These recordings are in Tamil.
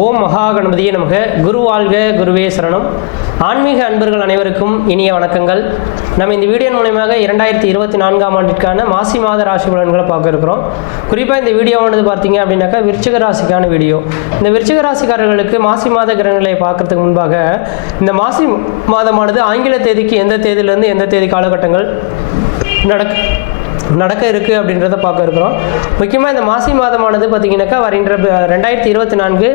ஓம் மகா கணபதியே நமக்கு குரு வாழ்க குருவே சரணம் ஆன்மீக அன்பர்கள் அனைவருக்கும் இனிய வணக்கங்கள் நம்ம இந்த வீடியோ மூலயமாக இரண்டாயிரத்தி இருபத்தி நான்காம் ஆண்டிற்கான மாசி மாத ராசி பலன்களை பார்க்க இருக்கிறோம் குறிப்பாக இந்த வீடியோவானது பார்த்தீங்க அப்படின்னாக்கா விருச்சிக ராசிக்கான வீடியோ இந்த விருச்சிக ராசிக்காரர்களுக்கு மாசி மாத கிரகங்களை பார்க்கறதுக்கு முன்பாக இந்த மாசி மாதமானது ஆங்கில தேதிக்கு எந்த தேதியிலேருந்து எந்த தேதி காலகட்டங்கள் நடக்கு நடக்க இருக்குது அப்படின்றத பார்க்க இருக்கிறோம் முக்கியமாக இந்த மாசி மாதமானது பார்த்திங்கனாக்கா வருகின்ற ரெண்டாயிரத்தி இருபத்தி நான்கு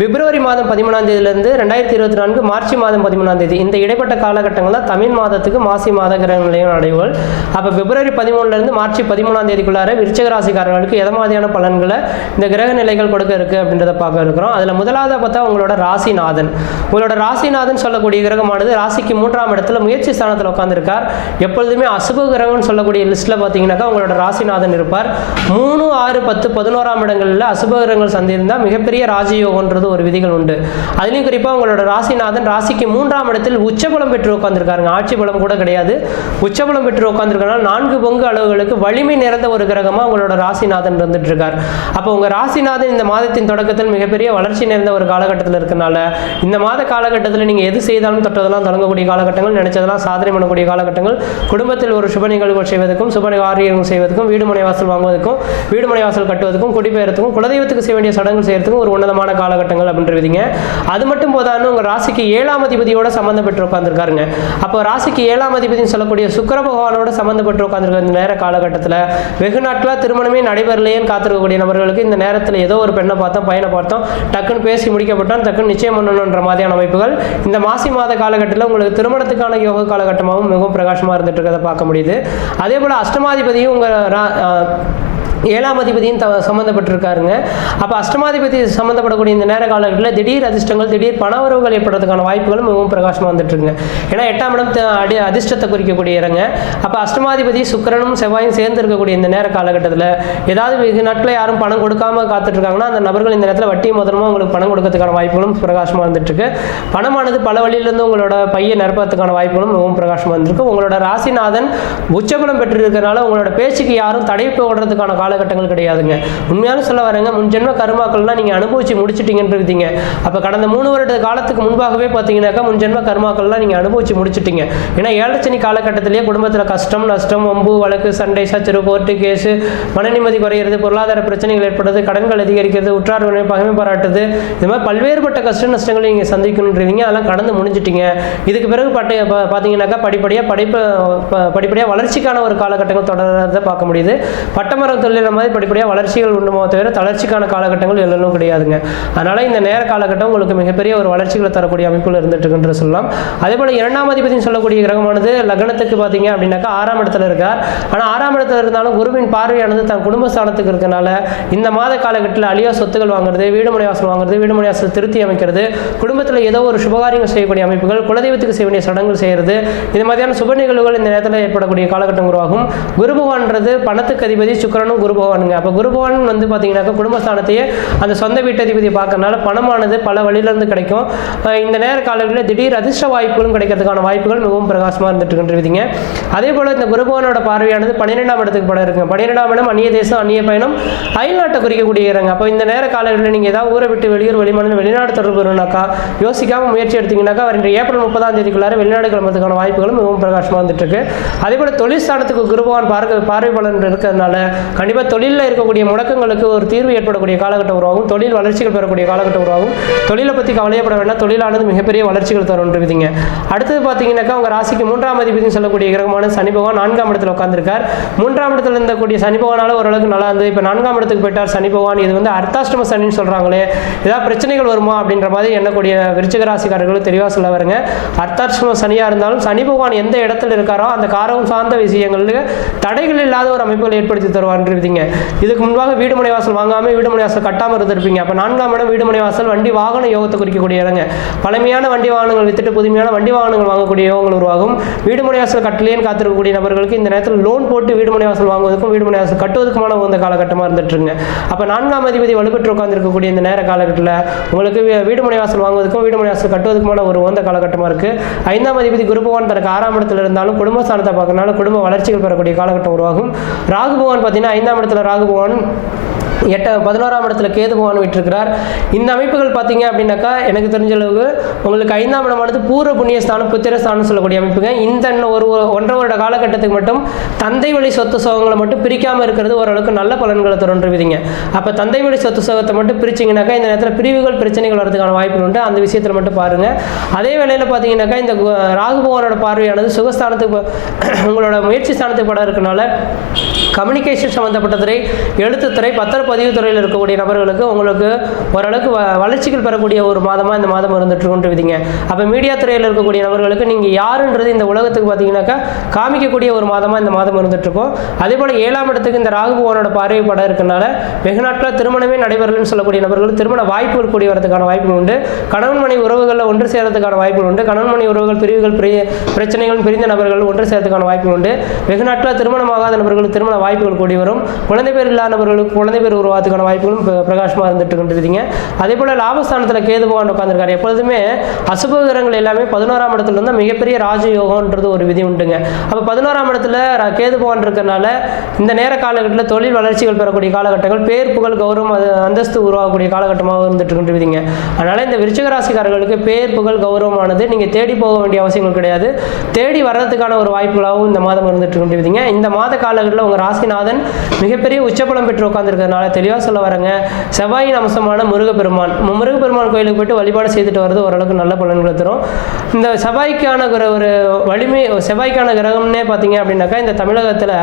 பிப்ரவரி மாதம் பதிமூணாம் தேதியிலேருந்து ரெண்டாயிரத்தி இருபத்தி நான்கு மார்ச் மாதம் பதிமூணாம் தேதி இந்த இடைப்பட்ட காலகட்டங்களில் தமிழ் மாதத்துக்கு மாசி மாத கிரக நிலையம் அடைவுகள் அப்போ பிப்ரவரி பதிமூணுலேருந்து மார்ச் பதிமூணாம் தேதிக்குள்ளார விருச்சக ராசிக்காரர்களுக்கு எதை மாதிரியான பலன்களை இந்த கிரக நிலைகள் கொடுக்க இருக்குது அப்படின்றத பார்க்க இருக்கிறோம் அதில் முதலாவது பார்த்தா உங்களோட ராசிநாதன் உங்களோட ராசிநாதன் சொல்லக்கூடிய கிரகமானது ராசிக்கு மூன்றாம் இடத்துல முயற்சி ஸ்தானத்தில் உட்காந்துருக்கார் எப்பொழுதுமே அசுப கிரகம்னு சொல்லக்கூடிய லிஸ்ட்டில் பார்த்தீங்கன்னா பார்த்தீங்கன்னாக்கா உங்களோட ராசிநாதன் இருப்பார் மூணு ஆறு பத்து பதினோராம் இடங்களில் அசுபகரங்கள் சந்திருந்தால் மிகப்பெரிய ராஜயோகன்றது ஒரு விதிகள் உண்டு அதுலேயும் குறிப்பாக உங்களோட ராசிநாதன் ராசிக்கு மூன்றாம் இடத்தில் உச்சபலம் பெற்று உட்காந்துருக்காருங்க ஆட்சி பலம் கூட கிடையாது உச்சபலம் பெற்று உட்காந்துருக்கனால நான்கு பொங்கு அளவுகளுக்கு வலிமை நிறந்த ஒரு கிரகமாக உங்களோட ராசிநாதன் இருந்துட்டு இருக்கார் அப்போ உங்கள் ராசிநாதன் இந்த மாதத்தின் தொடக்கத்தில் மிகப்பெரிய வளர்ச்சி நிறைந்த ஒரு காலகட்டத்தில் இருக்கனால இந்த மாத காலகட்டத்தில் நீங்கள் எது செய்தாலும் தொட்டதெல்லாம் தொடங்கக்கூடிய காலகட்டங்கள் நினைச்சதெல்லாம் சாதனை பண்ணக்கூடிய காலகட்டங்கள் குடும்பத்தில் ஒரு சுப நிகழ்வு செய்வதற்கும் சுப காரியம் செய்வதற்கும் வீடுமனை வாசல் வாங்குவதற்கும் வீடுமனை வாசல் கட்டுவதற்கும் குடிபெயர்த்துக்கும் குலதெய்வத்துக்கு செய்ய வேண்டிய சடங்குகள் செய்யறதுக்கும் ஒரு உன்னதமான காலகட்டங்கள் அப்படின்ற விதிங்க அது மட்டும் போதாலும் உங்கள் ராசிக்கு ஏழாம் அதிபதியோட சம்மந்தப்பட்டு உட்காந்துருக்காருங்க அப்போ ராசிக்கு ஏழாம் அதிபதினு சொல்லக்கூடிய சுக்கர பகவானோட சம்மந்தப்பட்டு உட்காந்துருக்க இந்த நேர காலகட்டத்தில் வெகு நாட்களாக திருமணமே நடைபெறலையேன்னு காத்திருக்கக்கூடிய நபர்களுக்கு இந்த நேரத்தில் ஏதோ ஒரு பெண்ணை பார்த்தோம் பையனை பார்த்தோம் டக்குன்னு பேசி முடிக்கப்பட்டோம் டக்குன்னு நிச்சயம் பண்ணணுன்ற மாதிரியான அமைப்புகள் இந்த மாசி மாத காலகட்டத்தில் உங்களுக்கு திருமணத்துக்கான யோக காலகட்டமாகவும் மிகவும் பிரகாசமாக இருந்துட்டு இருக்கிறத பார்க்க முடியுது அதே போல் அஷ்டமாதி ஜனாதிபதியும் உங்கள் ஏழாம் அதிபதியும் த சம்மந்தப்பட்டிருக்காருங்க அப்போ அஷ்டமாதிபதி சம்மந்தப்படக்கூடிய இந்த நேர காலகட்டத்தில் திடீர் அதிர்ஷ்டங்கள் திடீர் பண உறவுகள் ஏற்படுறதுக்கான வாய்ப்புகளும் மிகவும் பிரகாசமாக வந்துட்டுருங்க ஏன்னா எட்டாம் இடம் அடி அதிர்ஷ்டத்தை குறிக்கக்கூடிய இடங்க அப்போ அஷ்டமாதிபதி சுக்கரனும் செவ்வாயும் சேர்ந்து இருக்கக்கூடிய இந்த நேர காலகட்டத்தில் ஏதாவது இது நாட்டில் யாரும் பணம் கொடுக்காம காத்துட்ருக்காங்கன்னா அந்த நபர்கள் இந்த நேரத்தில் வட்டி மோதலமாக உங்களுக்கு பணம் கொடுக்கறதுக்கான வாய்ப்புகளும் பிரகாசமாக வந்துட்டுருக்கு பணமானது பல வழியிலேருந்து உங்களோட பையை நிரப்புறதுக்கான வாய்ப்புகளும் மிகவும் பிரகாசமாக வந்திருக்கு உங்களோட ராசிநாதன் உச்சகுலம் இருக்கிறனால உங்களோட பேச்சுக்கு யாரும் தடை போடுறதுக்கான கால காலகட்டங்கள் கிடையாதுங்க உண்மையான சொல்ல வரேங்க முன்ஜென்ம கருமாக்கள்லாம் நீங்கள் அனுபவிச்சு முடிச்சிட்டீங்கன்னு இருக்கீங்க அப்போ கடந்த மூணு வருட காலத்துக்கு முன்பாகவே பார்த்தீங்கன்னாக்கா முன்ஜென்ம கருமாக்கள்லாம் நீங்கள் அனுபவிச்சு முடிச்சிட்டீங்க ஏன்னா ஏழச்சனி காலகட்டத்திலேயே குடும்பத்தில் கஷ்டம் நஷ்டம் ஒம்பு வழக்கு சண்டை சச்சரவு கோர்ட்டு கேஸு மன நிம்மதி குறையிறது பொருளாதார பிரச்சனைகள் ஏற்படுறது கடன்கள் அதிகரிக்கிறது உற்றார் பகமை பாராட்டுது இது மாதிரி பல்வேறுபட்ட கஷ்ட நஷ்டங்களை நீங்கள் சந்திக்கணுன்றீங்க அதெல்லாம் கடந்து முடிஞ்சிட்டிங்க இதுக்கு பிறகு பட்டு பார்த்தீங்கன்னாக்கா படிப்படியாக படிப்பு படிப்படியாக வளர்ச்சிக்கான ஒரு காலகட்டங்கள் தொடர்றத பார்க்க முடியுது பட்டமரம் தொழில் இந்த மாதிரி படிப்படியாக வளர்ச்சிகள் உண்டுமோ தவிர தளர்ச்சிக்கான காலகட்டங்கள் எல்லாம் கிடையாதுங்க அதனால் இந்த நேர காலகட்டம் உங்களுக்கு மிகப்பெரிய ஒரு வளர்ச்சிகளை தரக்கூடிய அமைப்புகள் இருந்துட்டு சொல்லலாம் அதே போல் இரண்டாம் அதிபதி சொல்லக்கூடிய கிரகமானது லக்னத்துக்கு பார்த்தீங்க அப்படின்னாக்கா ஆறாம் இடத்துல இருக்கார் ஆனால் ஆறாம் இடத்துல இருந்தாலும் குருவின் பார்வையானது தன் குடும்ப ஸ்தானத்துக்கு இருக்கனால இந்த மாத காலகட்டத்தில் அழியா சொத்துக்கள் வாங்குறது வீடுமனை வாசல் வாங்குறது வீடுமனை வாசல் திருத்தி அமைக்கிறது குடும்பத்தில் ஏதோ ஒரு சுபகாரியங்கள் செய்யக்கூடிய அமைப்புகள் குலதெய்வத்துக்கு செய்ய வேண்டிய சடங்குகள் செய்கிறது இந்த மாதிரியான சுப நிகழ்வுகள் இந்த நேரத்தில் ஏற்படக்கூடிய காலகட்டம் உருவாகும் குரு பகவான்றது பணத்துக்கு அதிபதி சுக்கரனும் குரு குரு பகவானுங்க அப்போ குரு பகவான் வந்து பார்த்தீங்கன்னாக்கா குடும்பஸ்தானத்தையே அந்த சொந்த வீட்டதிபதி பார்க்கறனால பணமானது பல வழியிலிருந்து கிடைக்கும் இந்த நேர காலங்களில் திடீர் அதிர்ஷ்ட வாய்ப்புகளும் கிடைக்கிறதுக்கான வாய்ப்புகள் மிகவும் பிரகாசமாக இருந்துட்டு இருக்கின்றதுங்க அதே போல் இந்த குரு பகவானோட பார்வையானது பன்னிரெண்டாம் இடத்துக்கு படம் இருக்குங்க பன்னிரெண்டாம் இடம் அந்நிய தேசம் அந்நிய பயணம் அயல்நாட்டை குறிக்கக்கூடிய இறங்க அப்போ இந்த நேர காலங்களில் நீங்கள் ஏதாவது ஊரை விட்டு வெளியூர் வெளிமாநிலம் வெளிநாடு தொடர்பு வரும்னாக்கா யோசிக்காமல் முயற்சி எடுத்தீங்கன்னாக்கா வர ஏப்ரல் முப்பதாம் தேதிக்குள்ளார வெளிநாடு கிளம்புறதுக்கான வாய்ப்புகளும் மிகவும் பிரகாசமாக இருந்துட்டு இருக்கு அதே போல் தொழில் ஸ்தானத்துக்கு குரு பகவான் பார்க்க பார்வை பலன் இருக்கிறதுனால கண்டிப்பாக கண்டிப்பாக தொழிலில் இருக்கக்கூடிய முடக்கங்களுக்கு ஒரு தீர்வு ஏற்படக்கூடிய காலகட்டம் உருவாகும் தொழில் வளர்ச்சிகள் பெறக்கூடிய காலகட்டம் உருவாகும் தொழிலை பற்றி கவலையப்பட வேண்டாம் தொழிலானது மிகப்பெரிய வளர்ச்சிகள் தரும்ன்றீங்க அடுத்தது பார்த்தீங்கன்னாக்கா உங்கள் ராசிக்கு மூன்றாம் அதிபதினு சொல்லக்கூடிய கிரகமான சனி பகவான் நான்காம் இடத்தில் உட்காந்துருக்கார் மூன்றாம் இடத்துல இருந்தக்கூடிய சனி பகவானால் ஓரளவுக்கு நல்லா இருந்தது இப்போ நான்காம் இடத்துக்கு போயிட்டார் சனி பகவான் இது வந்து அர்த்தாஷ்டம சனின்னு சொல்கிறாங்களே ஏதாவது பிரச்சனைகள் வருமா அப்படின்ற மாதிரி எண்ணக்கூடிய விருச்சிக ராசிக்காரர்களும் தெளிவாக சொல்ல வருங்க அர்த்தாஷ்டம சனியாக இருந்தாலும் சனி பகவான் எந்த இடத்துல இருக்காரோ அந்த காரம் சார்ந்த விஷயங்களில் தடைகள் இல்லாத ஒரு அமைப்புகளை ஏற்படுத்தி தருவார் இருந்தீங்க இதுக்கு முன்பாக வீடுமனை வாசல் வாங்காம வீடுமனை வாசல் கட்டாமல் இருந்திருப்பீங்க அப்போ நான்காம் இடம் வீடுமனை வாசல் வண்டி வாகன யோகத்தை குறிக்கக்கூடிய இடங்க பழமையான வண்டி வாகனங்கள் வித்துட்டு புதுமையான வண்டி வாகனங்கள் வாங்கக்கூடிய யோகங்கள் உருவாகும் வீடுமனை வாசல் கட்டலேன்னு காத்திருக்கக்கூடிய நபர்களுக்கு இந்த நேரத்தில் லோன் போட்டு வீடுமனை வாசல் வாங்குவதற்கும் வீடுமனை வாசல் கட்டுவதற்குமான உகந்த காலகட்டமாக இருந்துட்டுருங்க அப்போ நான்காம் அதிபதி வலுப்பெற்று உட்கார்ந்துருக்கக்கூடிய இந்த நேர காலகட்டத்தில் உங்களுக்கு வீடுமனை வாசல் வாங்குவதற்கும் வீடுமனை வாசல் கட்டுவதற்குமான ஒரு உகந்த காலகட்டமாக இருக்குது ஐந்தாம் அதிபதி பகவான் தனக்கு ஆறாம் இடத்தில் இருந்தாலும் குடும்ப ஸ்தானத்தை பார்க்கறதுனால குடும்ப வளர்ச்சிகள் பெறக்கூடிய காலகட்டம் உருவாகும் ராகு பகவான் பார்த்தீங்கன்னா ஐந்தாம் ஐந்தாம் இடத்துல ராகுபவன் எட்ட பதினோராம் இடத்துல கேது பவன் விட்டுருக்கிறார் இந்த அமைப்புகள் பார்த்தீங்க அப்படின்னாக்கா எனக்கு தெரிஞ்ச அளவுக்கு உங்களுக்கு ஐந்தாம் இடமானது பூர்வ புண்ணிய ஸ்தானம் புத்திர ஸ்தானம் சொல்லக்கூடிய அமைப்புங்க இந்த ஒரு ஒன்றரை வருட காலகட்டத்துக்கு மட்டும் தந்தை வழி சொத்து சோகங்களை மட்டும் பிரிக்காமல் இருக்கிறது ஓரளவுக்கு நல்ல பலன்களை விதிங்க அப்போ தந்தை வழி சொத்து சோகத்தை மட்டும் பிரிச்சிங்கனாக்கா இந்த நேரத்தில் பிரிவுகள் பிரச்சனைகள் வரதுக்கான வாய்ப்புகள் உண்டு அந்த விஷயத்தில் மட்டும் பாருங்கள் அதே வேளையில் பார்த்தீங்கன்னாக்கா இந்த ராகு பார்வையானது சுகஸ்தானத்துக்கு உங்களோட முயற்சி ஸ்தானத்துக்கு படம் இருக்கனால கம்யூனிகேஷன் சம்மந்தப்பட்ட துறை எழுத்துத்துறை பத்திரப்பதிவு துறையில் இருக்கக்கூடிய நபர்களுக்கு உங்களுக்கு ஓரளவுக்கு வ வளர்ச்சிகள் பெறக்கூடிய ஒரு மாதமாக இந்த மாதம் இருந்துட்டு விதிங்க அப்போ மீடியா துறையில் இருக்கக்கூடிய நபர்களுக்கு நீங்கள் யாருன்றது இந்த உலகத்துக்கு பார்த்தீங்கன்னாக்கா காமிக்கக்கூடிய ஒரு மாதமாக இந்த மாதம் இருந்துகிட்ருக்கோம் அதே போல் ஏழாம் இடத்துக்கு இந்த ராகு பகவானோட பார்வை படம் இருக்கனால வெகு நாட்களாக திருமணமே நடைபெறலன்னு சொல்லக்கூடிய நபர்கள் திருமண வாய்ப்புகள் கூடி வரதுக்கான வாய்ப்புகள் உண்டு கணவன் மனை உறவுகளில் ஒன்று சேரத்துக்கான வாய்ப்புகள் உண்டு கணவன் மனை உறவுகள் பிரிவுகள் பிரிய பிரச்சனைகள் பிரிந்த நபர்கள் ஒன்று சேர்த்துக்கான வாய்ப்புகள் உண்டு வெகு நாட்களாக திருமணமாகாத நபர்கள் திருமண வாய்ப்புகள் கூடி வரும் குழந்தை பேர் இல்லாதவர்களுக்கு குழந்தை பேர் உருவாத்துக்கான வாய்ப்புகளும் பிரகாசமாக இருந்துட்டு கொண்டிருக்கீங்க அதே போல் லாபஸ்தானத்தில் கேது பகவான் உட்காந்துருக்காரு எப்பொழுதுமே அசுப எல்லாமே பதினோராம் இடத்துல இருந்தால் மிகப்பெரிய ராஜயோகன்றது ஒரு விதி உண்டுங்க அப்போ பதினோராம் இடத்துல கேது பகவான் இருக்கிறனால இந்த நேர காலகட்டத்தில் தொழில் வளர்ச்சிகள் பெறக்கூடிய காலகட்டங்கள் பேர் புகழ் கௌரவம் அது அந்தஸ்து உருவாகக்கூடிய காலகட்டமாக இருந்துட்டு கொண்டிருக்கீங்க அதனால் இந்த விருச்சிக ராசிக்காரர்களுக்கு பேர் புகழ் கௌரவமானது நீங்கள் தேடி போக வேண்டிய அவசியங்கள் கிடையாது தேடி வர்றதுக்கான ஒரு வாய்ப்புகளாகவும் இந்த மாதம் இருந்துட்டு கொண்டிருக்கீங்க இந்த மாத காலகட்டத்தில் உங்கள் காசிநாதன் மிகப்பெரிய உச்சபலம் பெற்று உட்காந்துருக்கிறதுனால தெளிவாக சொல்ல வரங்க செவ்வாயின் அம்சமான முருகப்பெருமான் முருகப்பெருமான் கோயிலுக்கு போயிட்டு வழிபாடு செய்துட்டு வர்றது ஓரளவுக்கு நல்ல பலன்களை தரும் இந்த செவ்வாய்க்கான ஒரு வலிமை செவ்வாய்க்கான கிரகம்னே பார்த்தீங்க அப்படின்னாக்கா இந்த தமிழகத்தில்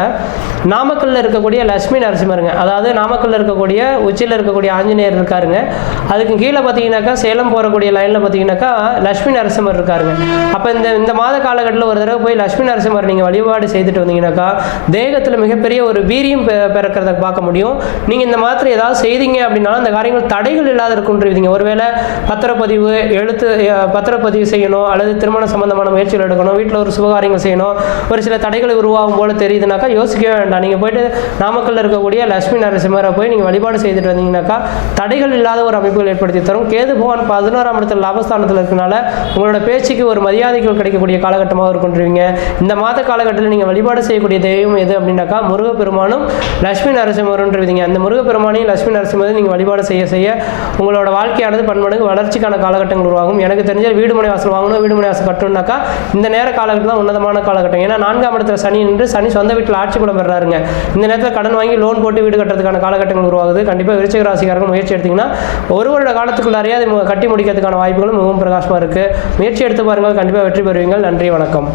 நாமக்கல்லில் இருக்கக்கூடிய லட்சுமி நரசிம்மருங்க அதாவது நாமக்கல்லில் இருக்கக்கூடிய உச்சியில் இருக்கக்கூடிய ஆஞ்சநேயர் இருக்காருங்க அதுக்கு கீழே பார்த்தீங்கன்னாக்கா சேலம் போகக்கூடிய லைனில் பார்த்தீங்கன்னாக்கா லட்சுமி நரசிம்மர் இருக்காருங்க அப்போ இந்த இந்த மாத காலகட்டத்தில் ஒரு தடவை போய் லட்சுமி நரசிம்மர் நீங்கள் வழிபாடு செய்துட்டு வந்தீங்கன்னாக்கா தேகத்தில் மிகப்பெரிய பெரிய ஒரு வீரியம் பிறக்கிறத பார்க்க முடியும் நீங்கள் இந்த மாதிரி ஏதாவது செய்தீங்க அப்படின்னா அந்த காரியங்கள் தடைகள் இல்லாத இருக்குன்றீங்க ஒருவேளை பத்திரப்பதிவு எழுத்து பத்திரப்பதிவு செய்யணும் அல்லது திருமண சம்பந்தமான முயற்சிகள் எடுக்கணும் வீட்டில் ஒரு சுபகாரியங்கள் செய்யணும் ஒரு சில தடைகள் உருவாகும் போல தெரியுதுனாக்கா யோசிக்கவே வேண்டாம் நீங்கள் போயிட்டு நாமக்கல்லில் இருக்கக்கூடிய லட்சுமி நரசிம்மரை போய் நீங்கள் வழிபாடு செய்துட்டு வந்தீங்கன்னாக்கா தடைகள் இல்லாத ஒரு அமைப்புகள் ஏற்படுத்தி தரும் கேது பகவான் பதினோராம் இடத்துல லாபஸ்தானத்தில் இருக்கனால உங்களோட பேச்சுக்கு ஒரு மரியாதைகள் கிடைக்கக்கூடிய காலகட்டமாக இருக்குன்றீங்க இந்த மாத காலகட்டத்தில் நீங்கள் வழிபாடு செய்யக்கூடிய தெய்வம் எது அப்படின்னாக்கா முருகப்பெருமானும் லட்சுமி நரசிம்மருன்னு விதிங்க அந்த முருகப்பெருமானையும் லட்சுமி நரசிம்மரையும் நீங்கள் வழிபாடு செய்ய செய்ய உங்களோட வாழ்க்கையானது பன்மடங்கு வளர்ச்சிக்கான காலகட்டங்கள் உருவாகும் எனக்கு தெரிஞ்ச வீடு மனை வாசல் வாங்கணும் வீடு மனை வாசல் கட்டணும்னாக்கா இந்த நேர காலகட்டம் தான் உன்னதமான காலகட்டம் ஏன்னா நான்காம் இடத்துல சனி நின்று சனி சொந்த வீட்டில் ஆட்சி கூட பெறாருங்க இந்த நேரத்தில் கடன் வாங்கி லோன் போட்டு வீடு கட்டுறதுக்கான காலகட்டங்கள் உருவாகுது கண்டிப்பாக விருச்சக ராசிக்காரங்க முயற்சி எடுத்திங்கன்னா ஒரு வருட காலத்துக்குள்ளாரையே அது கட்டி முடிக்கிறதுக்கான வாய்ப்புகளும் மிகவும் பிரகாசமாக இருக்குது முயற்சி எடுத்து பாருங்கள் கண்டிப்பாக வெற்றி பெறுவீங்கள் நன்றி வணக்கம்